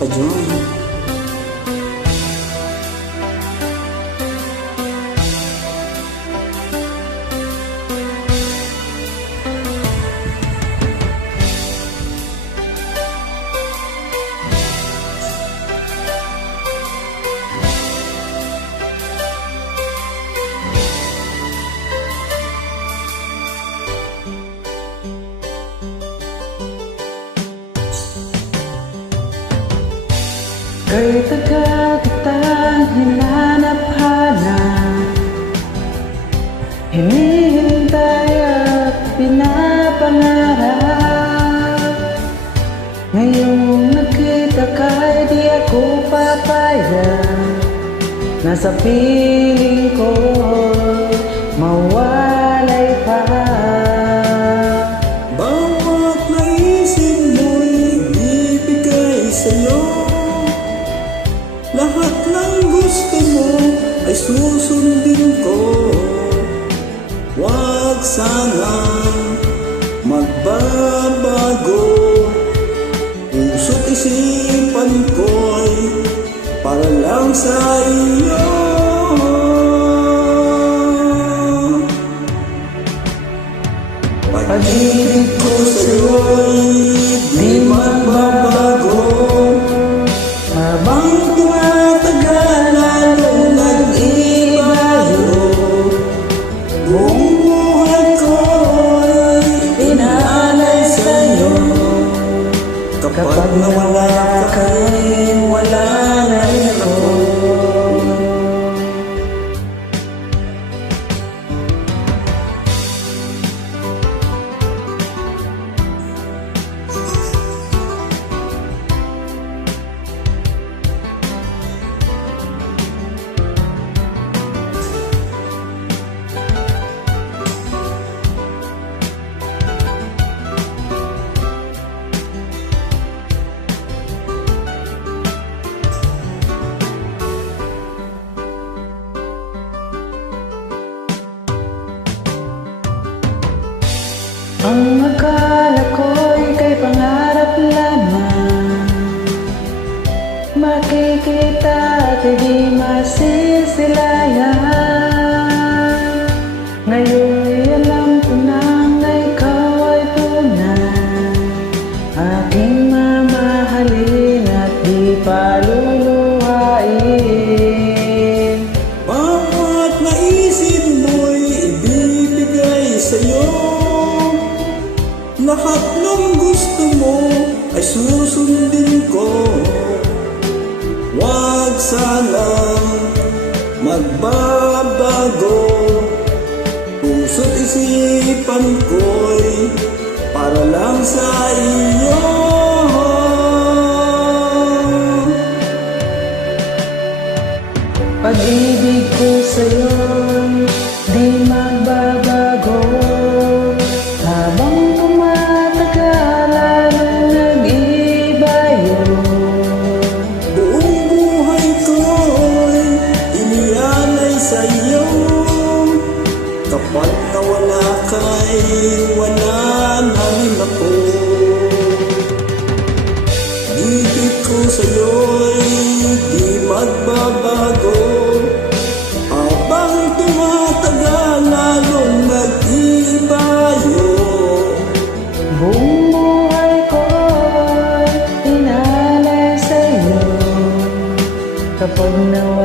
Pa-join. Kay tagal kitang hinanap-hanap, hinihintay at pinapangarap. Ngayong nakita ka'y di ako papayag, nasa piling ko mawalay pa. Bawat naisip mo'y ibibigay sa'yo. Lahat ng gusto mo ay susundin ko. Huwag sanang magbabago. Puso't isipan ko'y para lang sa iyo. Pag-ibig ko sa'yo'y di magbabago. Habang tumatagal lalong nag-ibayo, buong buhay ko'y inaalay sa'yo. Kapag nawala ka'y wala na rin ako. Ang akala ko'y kay pangarap lamang, makikita at di masisilayan. Ngayon'y alam ko nang na ikaw ay tunay, aking mamahalin at di paluluhain. Bawat naisip mo'y ibibigay sa'yo. Lahat ng gusto mo ay susundin ko. Huwag sanang magbabago. Puso't isipan ko'y para lang sa iyo. Pag-ibig ko sa'yo'y di magbabago. Habang tumatagal lalong nag-ibayo, Buong buhay ko'y inialay sa'yo. Kapag nawala ka'y wala na rin ako. Ibig ko sa'yo'y di magbabago. Habang tumatagal lalong nag-ibayo. buong buhay ko'y inalay sa'yo. Kapag nawala